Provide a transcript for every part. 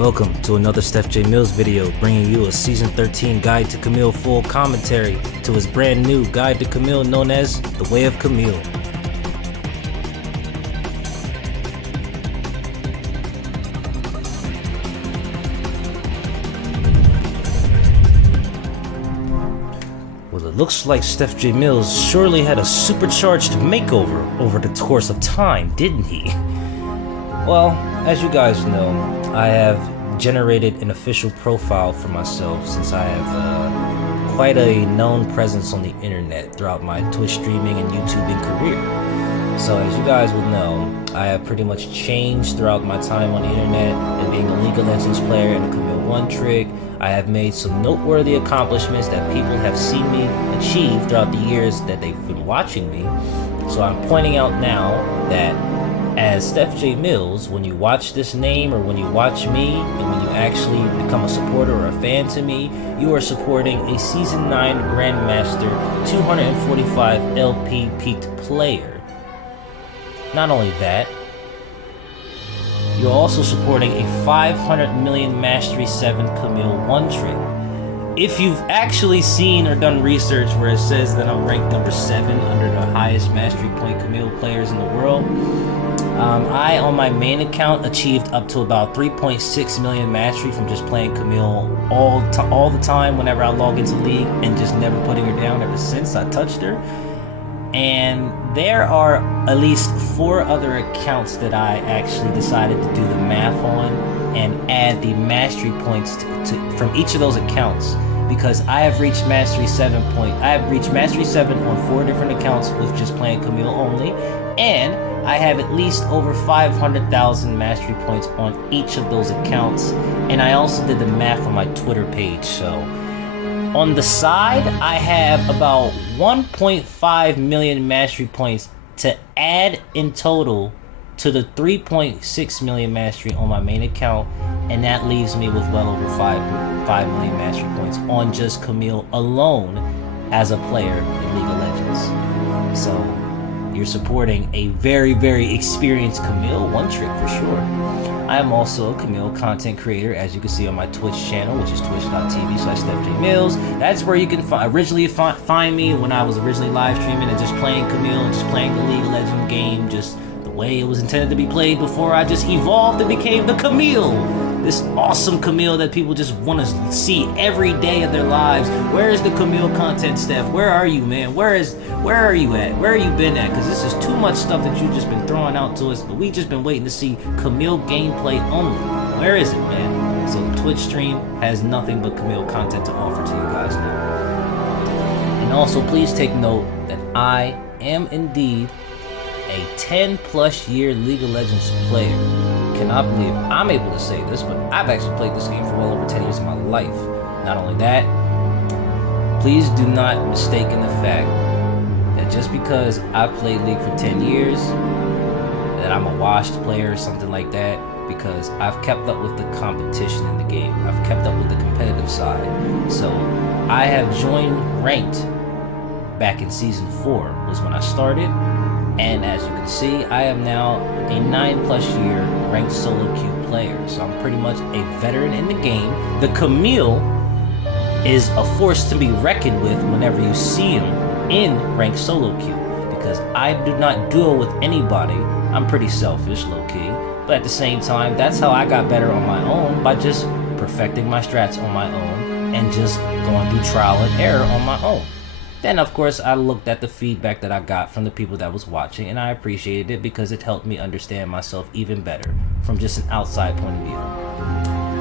Welcome to another Steph J Millz video, bringing you a Season 13 Guide to Kamille full commentary to his brand new Guide to Kamille known as The Way of Kamille. Well, it looks like Steph J Millz surely had a supercharged makeover over the course of time, didn't he? Well, as you guys know, I have generated an official profile for myself since I have quite a known presence on the internet throughout my Twitch streaming and YouTubing career. So as you guys will know, I have pretty much changed throughout my time on the internet, and being a League of Legends player and a Kamille One Trick, I have made some noteworthy accomplishments that people have seen me achieve throughout the years that they've been watching me. So I'm pointing out now that as Steph J Millz, when you watch this name or when you watch me, and when you actually become a supporter or a fan to me, you are supporting a Season 9 Grandmaster 245 LP peaked player. Not only that, you're also supporting a 500 million Mastery 7 Kamille One Trick. If you've actually seen or done research where it says that I'm ranked number 7 under the highest Mastery Point Kamille players in the world, I, on my main account, achieved up to about 3.6 million mastery from just playing Kamille all the time whenever I log into League, and just never putting her down ever since I touched her. And there are at least 4 other accounts that I actually decided to do the math on and add the mastery points from each of those accounts, because I have reached Mastery 7 on 4 different accounts with just playing Kamille only, and I have at least over 500,000 mastery points on each of those accounts. And I also did the math on my Twitter page. So on the side, I have about 1.5 million mastery points to add in total to the 3.6 million mastery on my main account, and that leaves me with well over 5 million mastery points on just Kamille alone as a player in League of Legends. So you're supporting a very, very experienced Kamille One Trick for sure. I am also a Kamille content creator, as you can see on my Twitch channel, which is twitch.tv/StephJMillz. That's where you can originally find me when I was originally live streaming and just playing Kamille and just playing the League of Legends game just the way it was intended to be played before I just evolved and became the Kamille. This awesome Kamille that people just want to see every day of their lives. Where is the Kamille content, Steph? Where are you, man? Where are you at? Where have you been at? Because this is too much stuff that you've just been throwing out to us, but we just been waiting to see Kamille gameplay only. Where is it, man? So the Twitch stream has nothing but Kamille content to offer to you guys now. And also, please take note that I am indeed a 10+ year League of Legends player. Cannot believe I'm able to say this, but I've actually played this game for well over 10 years of my life. Not only that, please do not mistake in the fact that just because I've played League for 10 years, that I'm a washed player or something like that, because I've kept up with the competition in the game. I've kept up with the competitive side. So I have joined Ranked back in Season 4 was when I started. And as you can see, I am now a 9+ year ranked solo queue player. So I'm pretty much a veteran in the game. The Kamille is a force to be reckoned with whenever you see him in ranked solo queue, because I do not duel with anybody. I'm pretty selfish, low-key. But at the same time, that's how I got better on my own, by just perfecting my strats on my own and just going through trial and error on my own. Then, of course, I looked at the feedback that I got from the people that was watching, and I appreciated it because it helped me understand myself even better from just an outside point of view.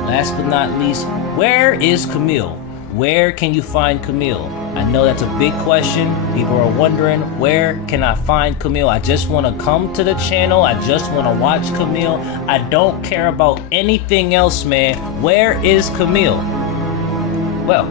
Last but not least, where is Kamille? Where can you find Kamille? I know that's a big question. People are wondering, where can I find Kamille? I just want to come to the channel. I just want to watch Kamille. I don't care about anything else, man. Where is Kamille? Well,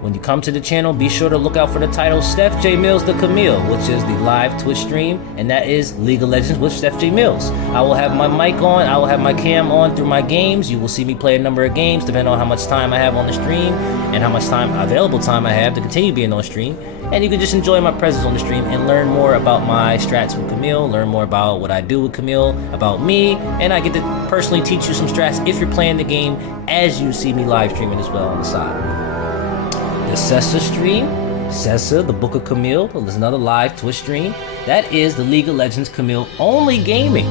when you come to the channel, be sure to look out for the title Steph J Millz the Kamille, which is the live Twitch stream, and that is League of Legends with Steph J Millz. I will have my mic on, I will have my cam on through my games. You will see me play a number of games depending on how much time I have on the stream and how much available time I have to continue being on stream. and you can just enjoy my presence on the stream and learn more about my strats with Kamille, learn more about what I do with Kamille, about me, and I get to personally teach you some strats if you're playing the game as you see me live streaming as well on the side. The Sessa stream, Sessa, the Book of Kamille, there's another live Twitch stream. That is the League of Legends Kamille only gaming.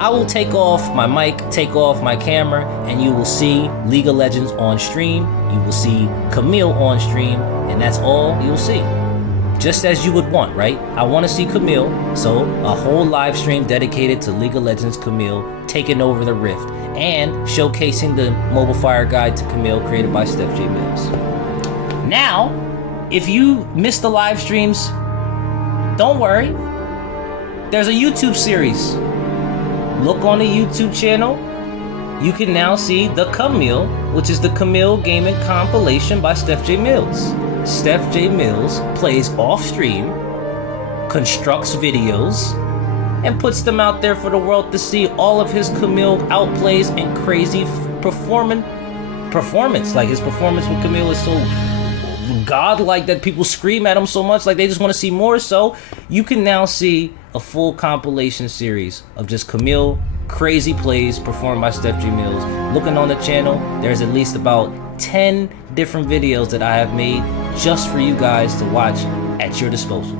I will take off my mic, take off my camera, and you will see League of Legends on stream. You will see Kamille on stream, and that's all you'll see. Just as you would want, right? I want to see Kamille, so a whole live stream dedicated to League of Legends Kamille taking over the Rift and showcasing the mobile fire guide to Kamille created by Steph J Millz. Now, if you missed the live streams, don't worry. There's a YouTube series. Look on the YouTube channel. You can now see the Kamille, which is the Kamille Gaming compilation by Steph J Millz. Steph J Millz plays off stream, constructs videos, and puts them out there for the world to see. All of his Kamille outplays and crazy performance. Like, his performance with Kamille is so godlike that people scream at him so much, like they just want to see more. So you can now see a full compilation series of just Kamille crazy plays performed by Steph J Millz. Looking on the channel, there's at least about 10 different videos that I have made just for you guys to watch at your disposal.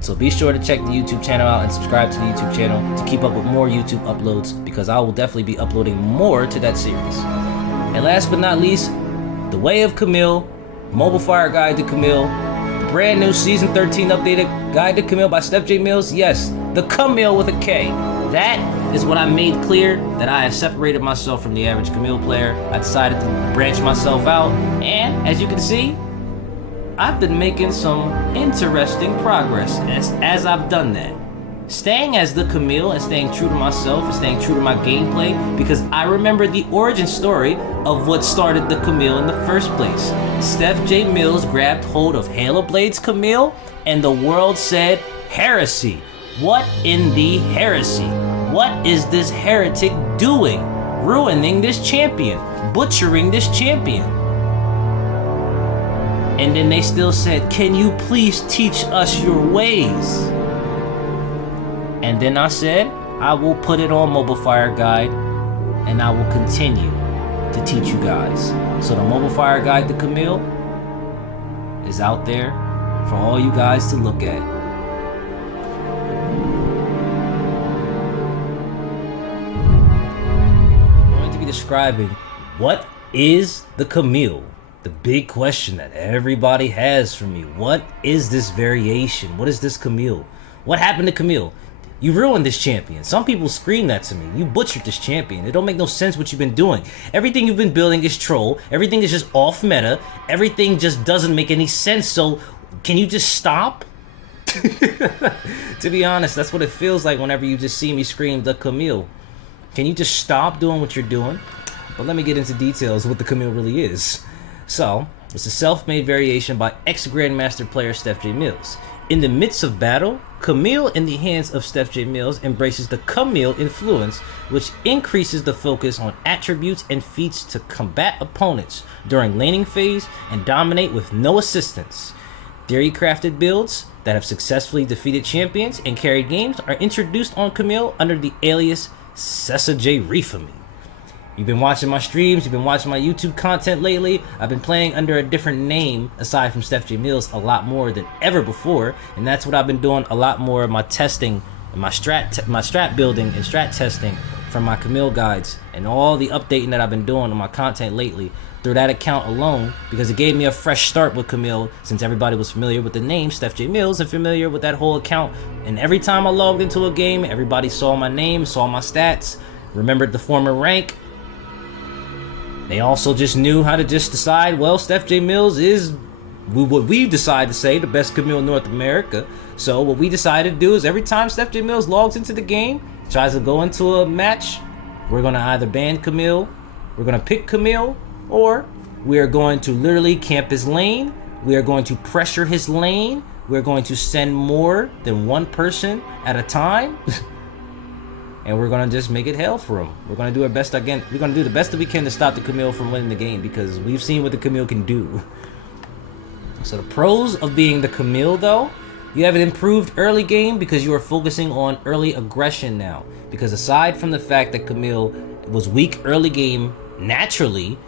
So be sure to check the YouTube channel out and subscribe to the YouTube channel to keep up with more YouTube uploads, because I will definitely be uploading more to that series. And last but not least, The Way of Kamille, Mobile Fire Guide to Kamille, the brand new Season 13 updated Guide to Kamille by Steph J Millz. Yes, the Kamille with a K. That is what I made clear, that I have separated myself from the average Kamille player. I decided to branch myself out, and as you can see, I've been making some interesting progress as I've done that. Staying as the Kamille and staying true to myself and staying true to my gameplay, because I remember the origin story of what started the Kamille in the first place. Steph J Millz grabbed hold of Halo Blade's Kamille, and the world said, heresy. What in the heresy? What is this heretic doing? Ruining this champion, butchering this champion. And then they still said, can you please teach us your ways? And then I said, I will put it on Mobile Fire Guide, and I will continue to teach you guys. So the Mobile Fire Guide to Kamille is out there for all you guys to look at. I'm going to be describing what is the Kamille. The big question that everybody has for me. What is this variation? What is this Kamille? What happened to Kamille? You ruined this champion. Some people scream that to me. You butchered this champion. It don't make no sense what you've been doing. Everything you've been building is troll. Everything is just off meta. Everything just doesn't make any sense. So can you just stop? To be honest, that's what it feels like whenever you just see me scream the Kamille. Can you just stop doing what you're doing? But let me get into details of what the Kamille really is. So, it's a self-made variation by ex-Grandmaster player Steph J Millz. In the midst of battle, Kamille in the hands of Steph J Millz embraces the Kamille influence, which increases the focus on attributes and feats to combat opponents during laning phase and dominate with no assistance. Theory-crafted builds that have successfully defeated champions and carried games are introduced on Kamille under the alias Sessa J Refami. You've been watching my streams, you've been watching my YouTube content lately. I've been playing under a different name aside from Steph J Millz a lot more than ever before, and that's what I've been doing a lot more of my testing and my strat building and strat testing from my Kamille guides and all the updating that I've been doing on my content lately through that account alone, because it gave me a fresh start with Kamille since everybody was familiar with the name Steph J Millz and familiar with that whole account. And every time I logged into a game, everybody saw my name, saw my stats, remembered the former rank. They also just knew how to just decide, well, Steph J Millz is what we decide to say, the best Kamille in North America. So what we decided to do is every time Steph J Millz logs into the game, tries to go into a match, we're going to either ban Kamille, we're going to pick Kamille, or we are going to literally camp his lane, we are going to pressure his lane, we're going to send more than one person at a time. And we're gonna just make it hell for him. We're gonna do our best again. We're gonna do the best that we can to stop the Kamille from winning the game, because we've seen what the Kamille can do. So the pros of being the Kamille, though, you have an improved early game because you are focusing on early aggression now. Because aside from the fact that Kamille was weak early game naturally,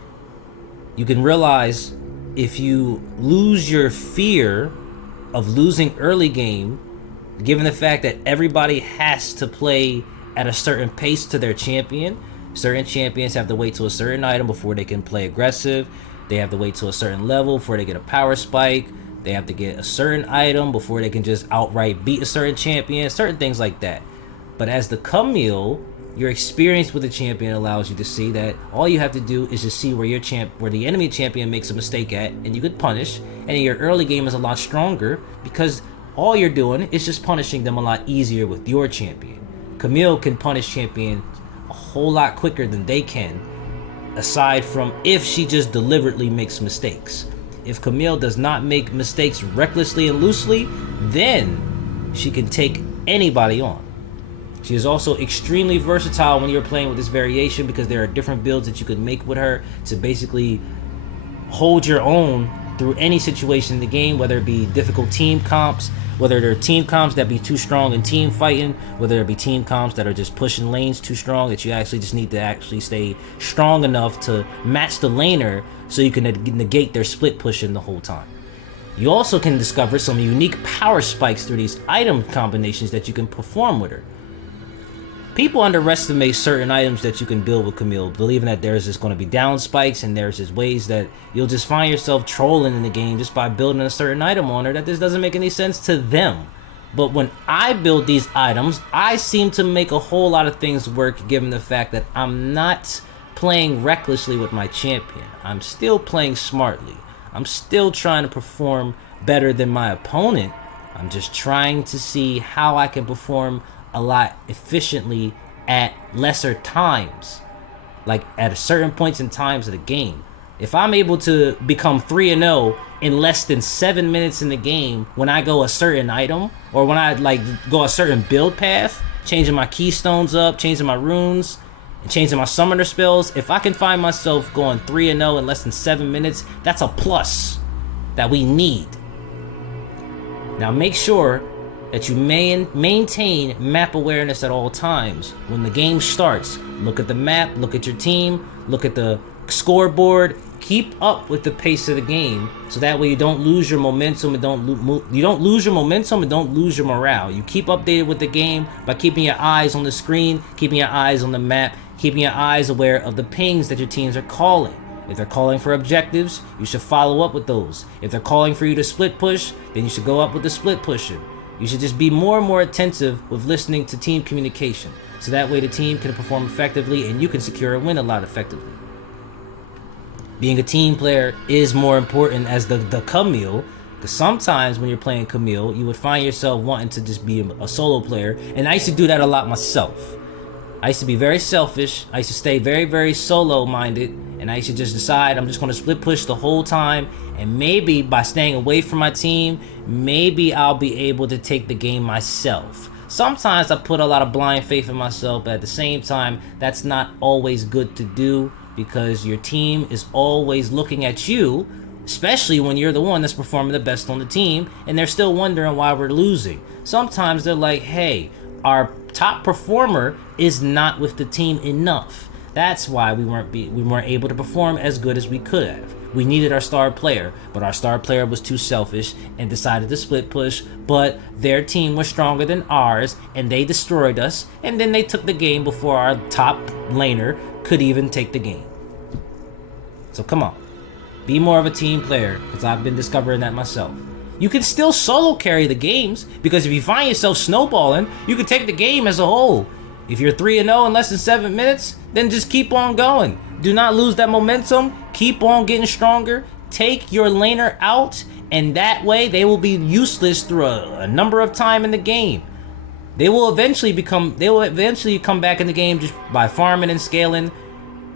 you can realize if you lose your fear of losing early game, given the fact that everybody has to play at a certain pace to their champion. Certain champions have to wait to a certain item before they can play aggressive. They have to wait to a certain level before they get a power spike. They have to get a certain item before they can just outright beat a certain champion, certain things like that. But as the Kamille, your experience with the champion allows you to see that all you have to do is just see where where the enemy champion makes a mistake at, and you could punish, and your early game is a lot stronger because all you're doing is just punishing them a lot easier with your champion. Kamille can punish champion a whole lot quicker than they can, aside from if she just deliberately makes mistakes. If Kamille does not make mistakes recklessly and loosely, then she can take anybody on. She is also extremely versatile when you're playing with this variation because there are different builds that you could make with her to basically hold your own through any situation in the game, whether it be difficult team comps, whether there are team comps that be too strong in team fighting, whether it be team comps that are just pushing lanes too strong that you actually just need to actually stay strong enough to match the laner so you can negate their split pushing the whole time. You also can discover some unique power spikes through these item combinations that you can perform with her. People underestimate certain items that you can build with Kamille, believing that there's just going to be down spikes and there's just ways that you'll just find yourself trolling in the game just by building a certain item on her that this doesn't make any sense to them. But when I build these items, I seem to make a whole lot of things work given the fact that I'm not playing recklessly with my champion. I'm still playing smartly. I'm still trying to perform better than my opponent. I'm just trying to see how I can perform a lot efficiently at lesser times, like at certain points in times of the game. If I'm able to become 3-0 in less than 7 minutes in the game when I go a certain item, or when I like go a certain build path, changing my keystones up, changing my runes, and changing my summoner spells, if I can find myself going 3-0 in less than 7 minutes, that's a plus that we need. Now make sure that you maintain map awareness at all times. When the game starts, look at the map, look at your team, look at the scoreboard, keep up with the pace of the game, so that way you don't lose your momentum and don't lose your morale. You keep updated with the game by keeping your eyes on the screen, keeping your eyes on the map, keeping your eyes aware of the pings that your teams are calling. If they're calling for objectives, you should follow up with those. If they're calling for you to split push, then you should go up with the split pushing. You should just be more and more attentive with listening to team communication, so that way the team can perform effectively and you can secure a win a lot effectively. Being a team player is more important as the Kamille, because sometimes when you're playing Kamille, you would find yourself wanting to just be a solo player, and I used to do that a lot myself. I used to be very selfish. I used to stay very, very solo-minded, and I used to just decide I'm just going to split push the whole time, and maybe by staying away from my team, maybe I'll be able to take the game myself. Sometimes I put a lot of blind faith in myself, but at the same time, that's not always good to do, because your team is always looking at you, especially when you're the one that's performing the best on the team, and they're still wondering why we're losing. Sometimes they're like, hey, our top performer is not with the team enough. That's why we weren't able to perform as good as we could have. We needed our star player, but our star player was too selfish and decided to split push, but their team was stronger than ours and they destroyed us, and then they took the game before our top laner could even take the game. So come on, be more of a team player, because I've been discovering that myself. You can still solo carry the games, because if you find yourself snowballing, you can take the game as a whole. If you're 3-0 in less than 7 minutes, then just keep on going. Do not lose that momentum. Keep on getting stronger. Take your laner out, and that way they will be useless through a number of time in the game. They will eventually come back in the game just by farming and scaling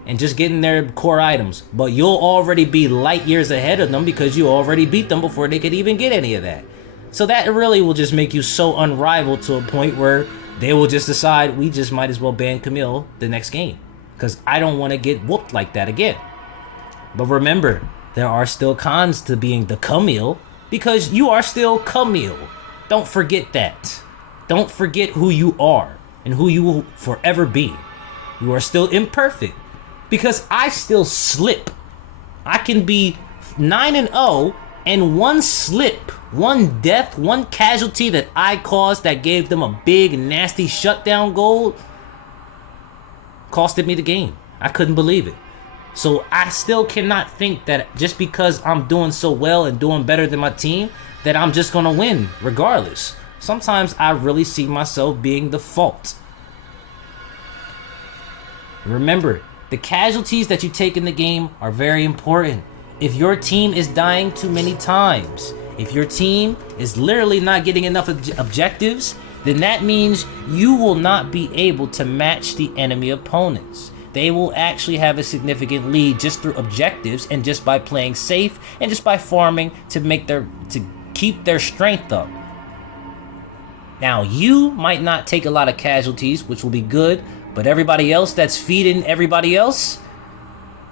and just getting their core items. But you'll already be light years ahead of them because you already beat them before they could even get any of that. So that really will just make you so unrivaled to a point where they will just decide we just might as well ban Kamille the next game, because I don't want to get whooped like that again. But remember, there are still cons to being the Kamille. because you are still Camille. Don't forget that. Don't forget who you are and who you will forever be. You are still imperfect because I still slip. I can be 9-0 and one slip, one death, one casualty that I caused that gave them a big nasty shutdown goal costed me the game. I couldn't believe it. So I still cannot think that just because I'm doing so well and doing better than my team that I'm just gonna win regardless. Sometimes I really see myself being the fault. Remember, the casualties that you take in the game are very important. If your team is dying too many times, if your team is literally not getting enough objectives, then that means you will not be able to match the enemy opponents. They will actually have a significant lead just through objectives and just by playing safe and just by farming to keep their strength up. Now, you might not take a lot of casualties, which will be good, but everybody else that's feeding everybody else,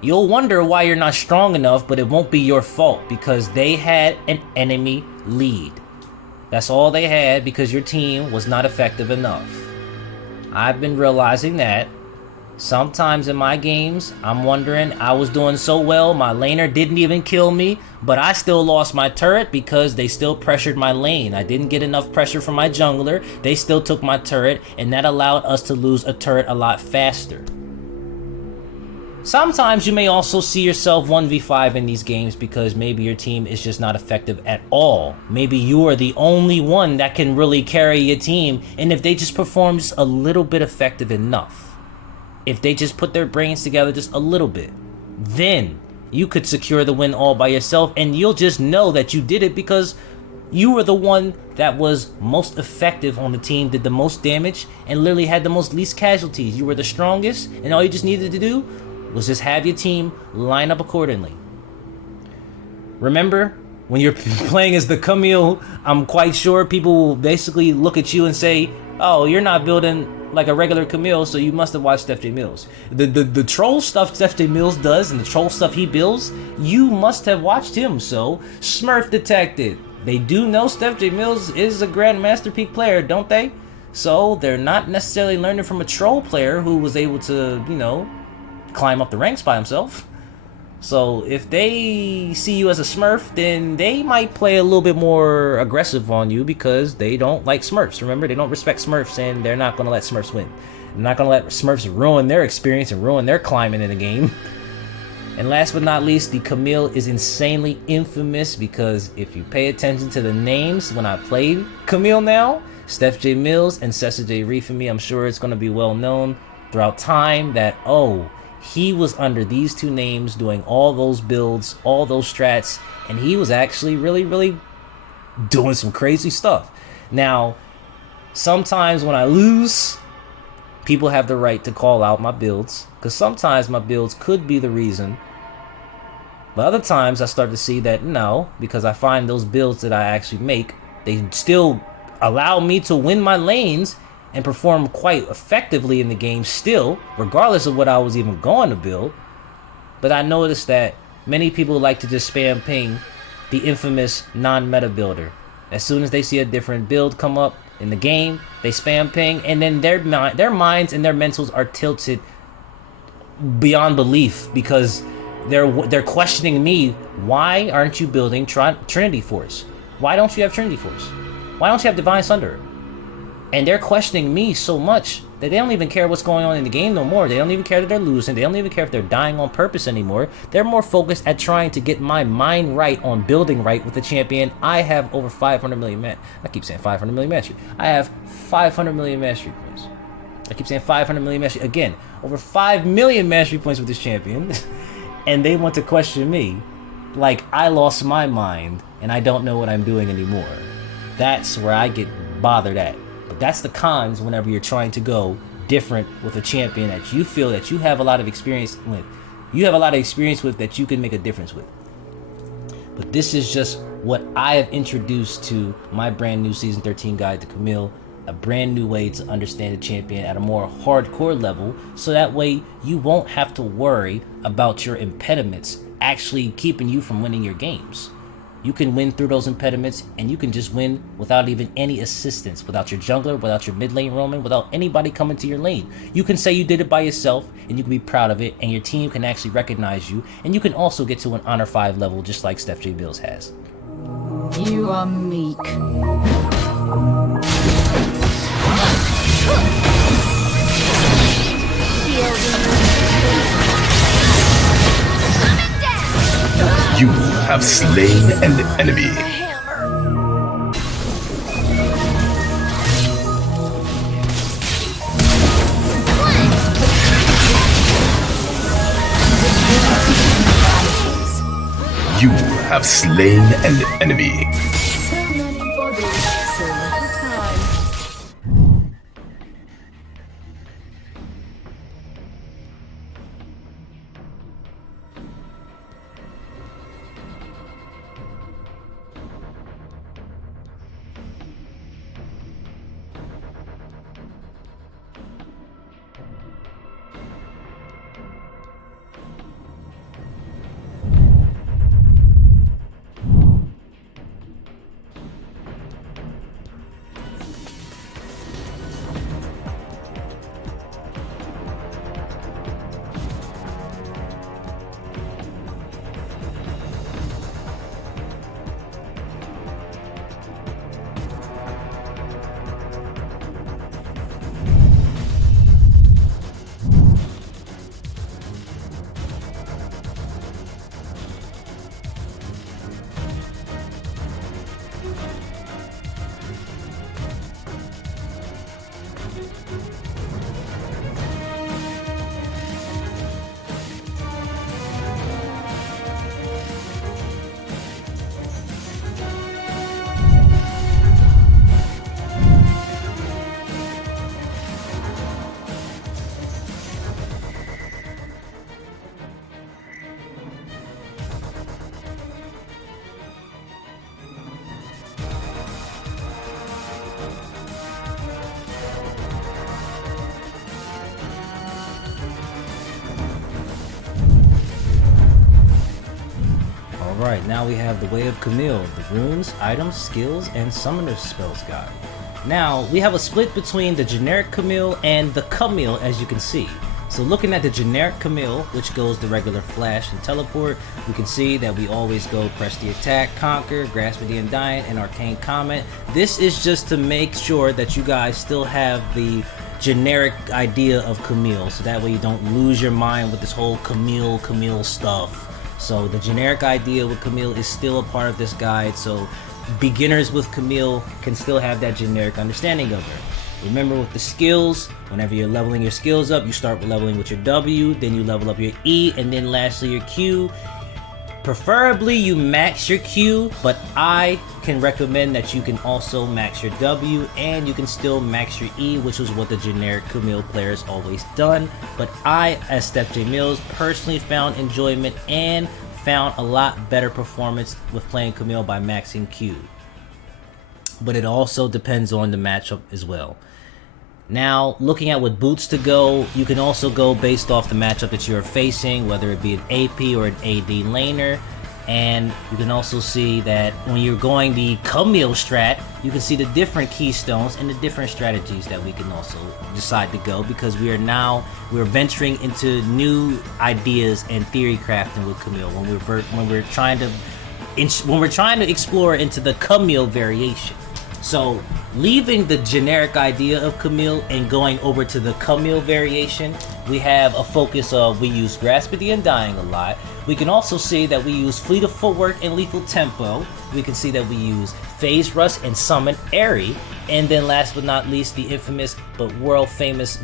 you'll wonder why you're not strong enough, but it won't be your fault because they had an enemy lead. That's all they had because your team was not effective enough. I've been realizing that sometimes in my games, I'm wondering, I was doing so well, my laner didn't even kill me, but I still lost my turret because they still pressured my lane. I didn't get enough pressure from my jungler, they still took my turret, and that allowed us to lose a turret a lot faster. Sometimes you may also see yourself 1v5 in these games because maybe your team is just not effective at all. Maybe you are the only one that can really carry your team, and if they just perform just a little bit effective enough, if they just put their brains together just a little bit, then you could secure the win all by yourself, and you'll just know that you did it because you were the one that was most effective on the team, did the most damage, and literally had the most least casualties. You were the strongest, and all you just needed to do was just have your team line up accordingly. Remember, when you're playing as the Camille, I'm quite sure people will basically look at you and say, oh, you're not building like a regular Camille, so you must have watched Steph J Millz. The troll stuff Steph J Millz does and the troll stuff he builds, you must have watched him, so Smurf detected. They do know Steph J Millz is a Grandmaster peak player, don't they? So they're not necessarily learning from a troll player who was able to, you know, climb up the ranks by himself. So if they see you as a Smurf, then they might play a little bit more aggressive on you because they don't like Smurfs. Remember, they don't respect Smurfs, and they're not going to let Smurfs win. They're not going to let Smurfs ruin their experience and ruin their climbing in the game. And last but not least, the Camille is insanely infamous because if you pay attention to the names when I played Camille now, Steph J Millz and Cessa J Refamy, I'm sure it's going to be well known throughout time that, oh, he was under these two names doing all those builds, all those strats, and he was actually really doing some crazy stuff. Now, sometimes when I lose, people have the right to call out my builds, because sometimes my builds could be the reason. But other times I start to see that no, because I find those builds that I actually make, they still allow me to win my lanes and perform quite effectively in the game still, regardless of what I was even going to build. But I noticed that many people like to just spam ping the infamous non-meta builder. As soon as they see a different build come up in the game, they spam ping, and then their minds and their mentals are tilted beyond belief because they're questioning me. Why aren't you building Trinity Force? Why don't you have Trinity Force? Why don't you have Divine Sunder? And they're questioning me so much that they don't even care what's going on in the game no more. They don't even care that they're losing. They don't even care if they're dying on purpose anymore. They're more focused at trying to get my mind right on building right with the champion. I have over 500 million I keep saying 500 million mastery. I have 500 million mastery points. I keep saying 500 million mastery. Again, over 5 million mastery points with this champion. And they want to question me like I lost my mind and I don't know what I'm doing anymore. That's where I get bothered at. But that's the cons whenever you're trying to go different with a champion that you feel that you have a lot of experience with. You have a lot of experience with that you can make a difference with. But this is just what I have introduced to my brand new Season 13 guide to Camille. A brand new way to understand the champion at a more hardcore level. So that way you won't have to worry about your impediments actually keeping you from winning your games. You can win through those impediments, and you can just win without even any assistance, without your jungler, without your mid lane roaming, without anybody coming to your lane. You can say you did it by yourself, and you can be proud of it, and your team can actually recognize you, and you can also get to an Honor 5 level just like Steph J Millz has. You are meek. You have slain an enemy. You have slain an enemy. Alright, now we have the Way of Kamille, the runes, items, skills, and summoner spells guide. Now, we have a split between the generic Kamille and the Kamille, as you can see. So looking at the generic Kamille, which goes the regular flash and teleport, we can see that we always go press the attack, conquer, grasp the undying, and arcane comment. This is just to make sure that you guys still have the generic idea of Kamille, so that way you don't lose your mind with this whole Kamille stuff. So the generic idea with Kamille is still a part of this guide, so beginners with Kamille can still have that generic understanding of her. Remember, with the skills, whenever you're leveling your skills up, you start leveling with your W, then you level up your E, and then lastly your Q. Preferably you max your Q, but I can recommend that you can also max your W, and you can still max your E, which is what the generic Kamille players always done. But I, as Steph J Millz, personally found enjoyment and found a lot better performance with playing Kamille by maxing Q. But it also depends on the matchup as well. Now, looking at what boots to go, you can also go based off the matchup that you're facing, whether it be an AP or an AD laner. And you can also see that when you're going the Kamille strat, you can see the different keystones and the different strategies that we can also decide to go, because we're venturing into new ideas and theory crafting with Kamille when we're trying to explore into the Kamille variation. So, leaving the generic idea of Kamille and going over to the Kamille variation, we have a focus of, we use Grasp the Undying a lot. We can also see that we use Fleet of Footwork and Lethal Tempo. We can see that we use Phase Rush and Summon Airy. And then last but not least, the infamous but world famous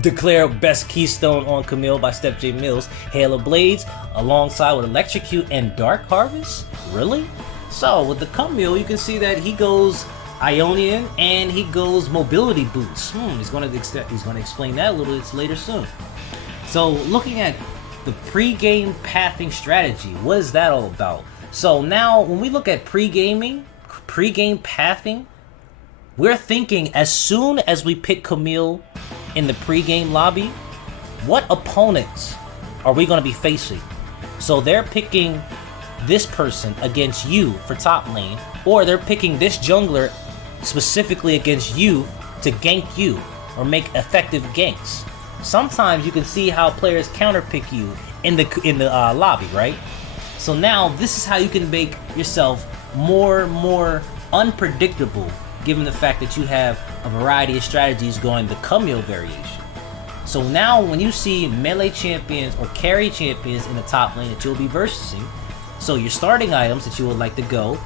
declare best keystone on Kamille by Steph J Millz, Hail of Blades, alongside with Electrocute and Dark Harvest. Really? So, with the Kamille, you can see that he goes Ionian and he goes mobility boots. He's going to explain that a little bit later soon. So looking at the pre-game pathing strategy, what is that all about? So now when we look at pre-game pathing, we're thinking as soon as we pick Kamille in the pre-game lobby, what opponents are we going to be facing? So they're picking this person against you for top lane, or they're picking this jungler specifically against you to gank you or make effective ganks. Sometimes you can see how players counterpick you in the lobby, right? So now this is how you can make yourself more unpredictable, given the fact that you have a variety of strategies going the Kamille variation. So now when you see melee champions or carry champions in the top lane that you'll be versing, so your starting items that you would like to go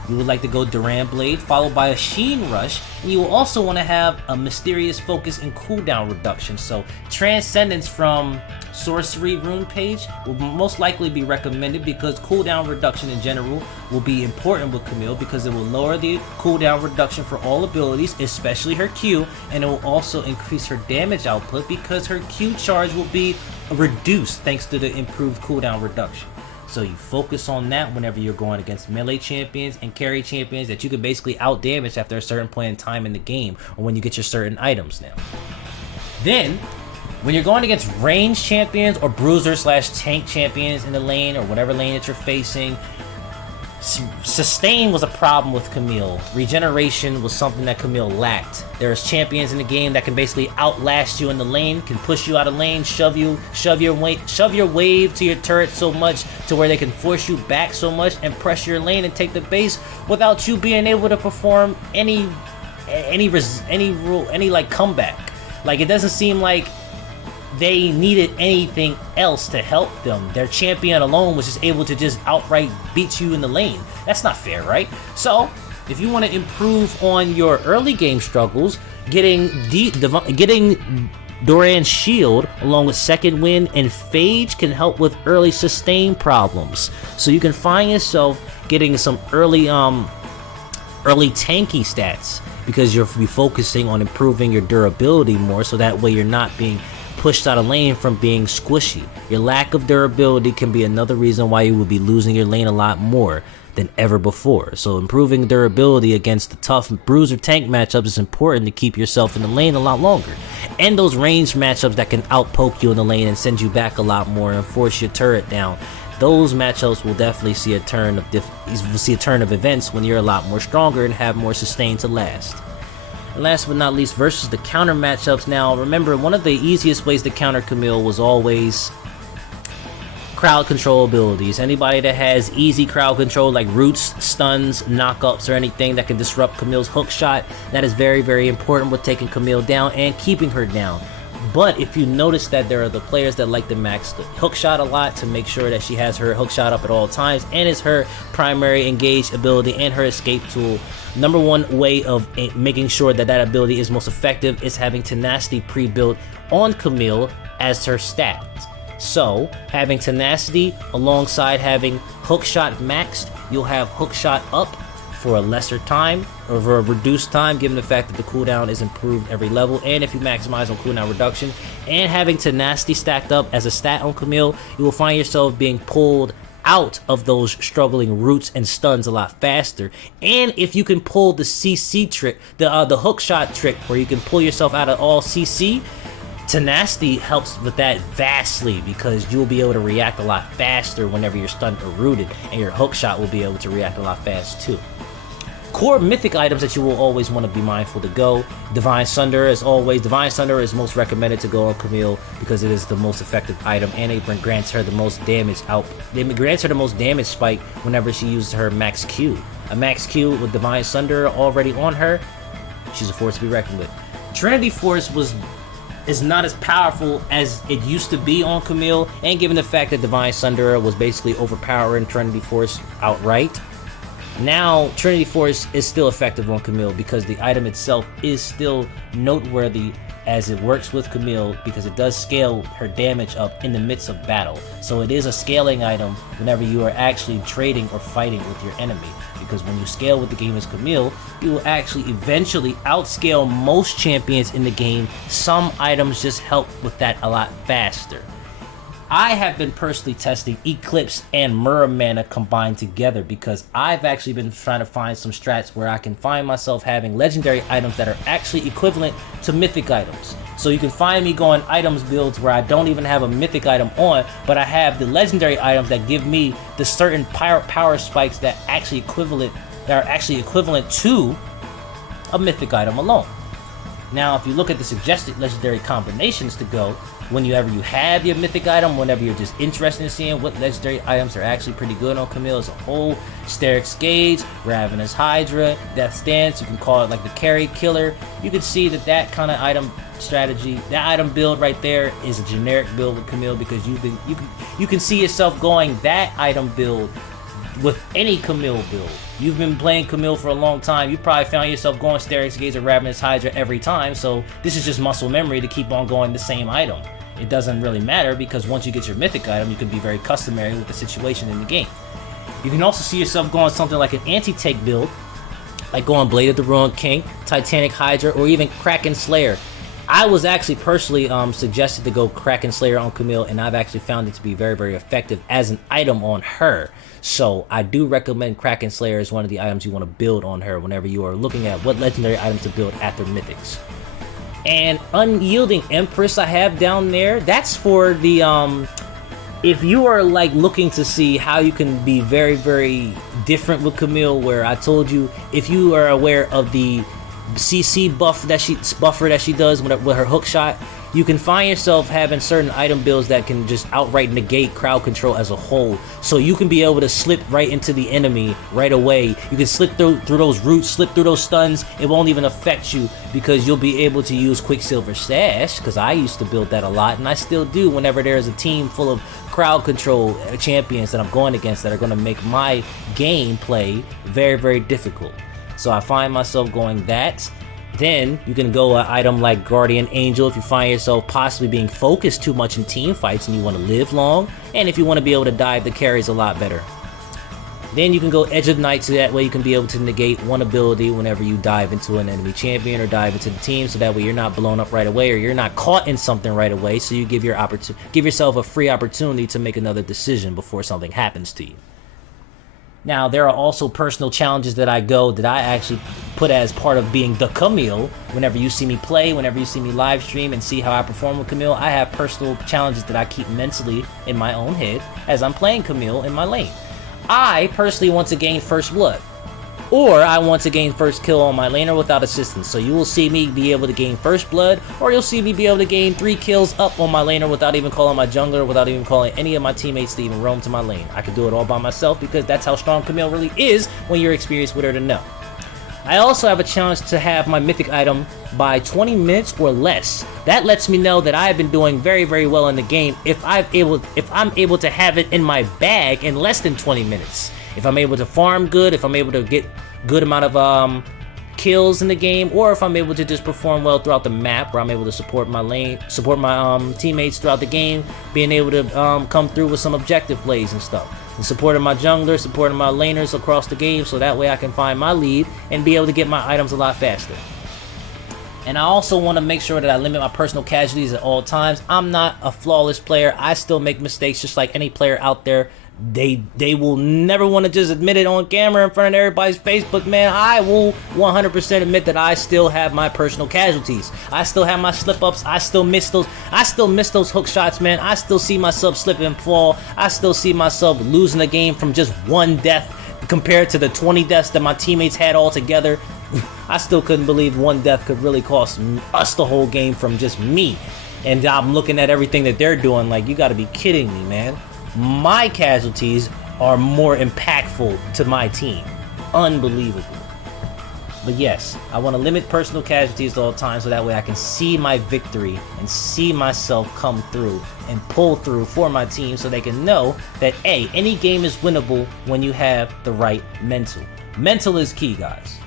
Durand Blade followed by a Sheen Rush, and you will also want to have a Mysterious Focus and cooldown reduction. So Transcendence from Sorcery Rune page will most likely be recommended because cooldown reduction in general will be important with Kamille because it will lower the cooldown reduction for all abilities, especially her Q, and it will also increase her damage output because her Q charge will be reduced thanks to the improved cooldown reduction. So you focus on that whenever you're going against melee champions and carry champions that you can basically out damage after a certain point in time in the game, or when you get your certain items now. Then, when you're going against ranged champions or bruiser / tank champions in the lane or whatever lane that you're facing, sustain was a problem with Kamille. Regeneration was something that Kamille lacked. There's champions in the game that can basically outlast you in the lane, can push you out of lane, shove your wave to your turret so much to where they can force you back so much and press your lane and take the base without you being able to perform any like comeback. Like, it doesn't seem like they needed anything else to help them. Their champion alone was just able to just outright beat you in the lane. That's not fair, right? So, if you want to improve on your early game struggles, getting Durand's Shield along with Second Wind and Phage can help with early sustain problems. So you can find yourself getting some early tanky stats because you'll be focusing on improving your durability more, so that way you're not being pushed out of lane from being squishy. Your lack of durability can be another reason why you will be losing your lane a lot more than ever before. So improving durability against the tough bruiser tank matchups is important to keep yourself in the lane a lot longer. And those ranged matchups that can outpoke you in the lane and send you back a lot more and force your turret down. Those matchups will definitely see a turn of events when you're a lot more stronger and have more sustain to last. And last but not least, versus the counter matchups. Now, remember, one of the easiest ways to counter Kamille was always crowd control abilities. Anybody that has easy crowd control, like roots, stuns, knockups, or anything that can disrupt Camille's hook shot, that is very, very important with taking Kamille down and keeping her down. But if you notice that there are the players that like to max the hook shot a lot to make sure that she has her hook shot up at all times and is her primary engaged ability and her escape tool, number one way of making sure that that ability is most effective is having Tenacity pre-built on Kamille as her stat. So having Tenacity alongside having hook shot maxed, you'll have hook shot up for a lesser time, or for a reduced time, given the fact that the cooldown is improved every level. And if you maximize on cooldown reduction and having Tenacity stacked up as a stat on Kamille, you will find yourself being pulled out of those struggling roots and stuns a lot faster. And if you can pull the CC trick, the hook shot trick, where you can pull yourself out of all CC, Tenacity helps with that vastly, because you'll be able to react a lot faster whenever you're stunned or rooted, and your hook shot will be able to react a lot fast too. Core mythic items that you will always want to be mindful to go. Divine Sunder, as always. Divine Sunder is most recommended to go on Kamille because it is the most effective item, and it grants her the most damage It grants her the most damage spike whenever she uses her max Q. A max Q with Divine Sunder already on her, she's a force to be reckoned with. Trinity Force is not as powerful as it used to be on Kamille, and given the fact that Divine Sunder was basically overpowering Trinity Force outright, now Trinity Force is still effective on Kamille because the item itself is still noteworthy as it works with Kamille, because it does scale her damage up in the midst of battle. So it is a scaling item whenever you are actually trading or fighting with your enemy, because when you scale with the game as Kamille, you will actually eventually outscale most champions in the game. Some items just help with that a lot faster. I have been personally testing Eclipse and Muramana combined together because I've actually been trying to find some strats where I can find myself having legendary items that are actually equivalent to mythic items. So you can find me going items builds where I don't even have a mythic item on, but I have the legendary items that give me the certain power spikes that are actually equivalent to a mythic item alone. Now, if you look at the suggested legendary combinations to go, whenever you have your mythic item, whenever you're just interested in seeing what legendary items are actually pretty good on Kamille as a whole, Sterix Gauge, Ravenous Hydra, Death Stance, you can call it like the carry killer, you can see that that kind of item strategy, that item build right there is a generic build with Kamille because you can see yourself going that item build with any Kamille build. You've been playing Kamille for a long time. You probably found yourself going Sterix Gauge or Ravenous Hydra every time, so this is just muscle memory to keep on going the same item. It doesn't really matter because once you get your mythic item, you can be very customary with the situation in the game. You can also see yourself going something like an anti-tank build, like going Blade of the Ruined King, Titanic Hydra, or even Kraken Slayer. I was actually personally suggested to go Kraken Slayer on Kamille, and I've actually found it to be very, very effective as an item on her. So I do recommend Kraken Slayer as one of the items you want to build on her whenever you are looking at what legendary items to build after mythics. And Unyielding Empress I have down there, that's for the if you are like looking to see how you can be very, very different with Kamille, where I told you if you are aware of the CC buffer that she does with her hook shot, you can find yourself having certain item builds that can just outright negate crowd control as a whole. So you can be able to slip right into the enemy right away. You can slip through those roots, slip through those stuns. It won't even affect you because you'll be able to use Quicksilver Sash, because I used to build that a lot, and I still do whenever there's a team full of crowd control champions that I'm going against that are going to make my gameplay very, very difficult. So I find myself going that. Then you can go an item like Guardian Angel if you find yourself possibly being focused too much in team fights and you want to live long, and if you want to be able to dive the carries a lot better. Then you can go Edge of Night, so that way you can be able to negate one ability whenever you dive into an enemy champion or dive into the team, so that way you're not blown up right away or you're not caught in something right away, so you give yourself a free opportunity to make another decision before something happens to you. Now, there are also personal challenges that I actually put as part of being the Kamille. Whenever you see me play, whenever you see me live stream and see how I perform with Kamille, I have personal challenges that I keep mentally in my own head as I'm playing Kamille in my lane. I personally want to gain first blood, or I want to gain first kill on my laner without assistance. So you will see me be able to gain first blood, or you'll see me be able to gain 3 kills up on my laner without even calling my jungler, without even calling any of my teammates to even roam to my lane. I can do it all by myself because that's how strong Kamille really is when you're experienced with her to know. I also have a challenge to have my mythic item by 20 minutes or less. That lets me know that I have been doing very, very well in the game if I'm able to have it in my bag in less than 20 minutes. If I'm able to farm good, if I'm able to get good amount of kills in the game, or if I'm able to just perform well throughout the map, where I'm able to support my lane, support my teammates throughout the game, being able to come through with some objective plays and stuff, and supporting my jungler, supporting my laners across the game, so that way I can find my lead and be able to get my items a lot faster. And I also want to make sure that I limit my personal casualties at all times. I'm not a flawless player. I still make mistakes just like any player out there. They will never want to just admit it on camera in front of everybody's face, but man, I will 100% admit that I still have my personal casualties. I still have my slip-ups. I still miss those hook shots, man. I still see myself slip and fall. I still see myself losing the game from just 1 death compared to the 20 deaths that my teammates had all together. I still couldn't believe 1 death could really cost us the whole game from just me. And I'm looking at everything that they're doing like, you gotta be kidding me, man. My casualties are more impactful to my team. Unbelievable. But yes, I want to limit personal casualties at all times so that way I can see my victory and see myself come through and pull through for my team, so they can know that, A, any game is winnable when you have the right mental. Mental is key, guys.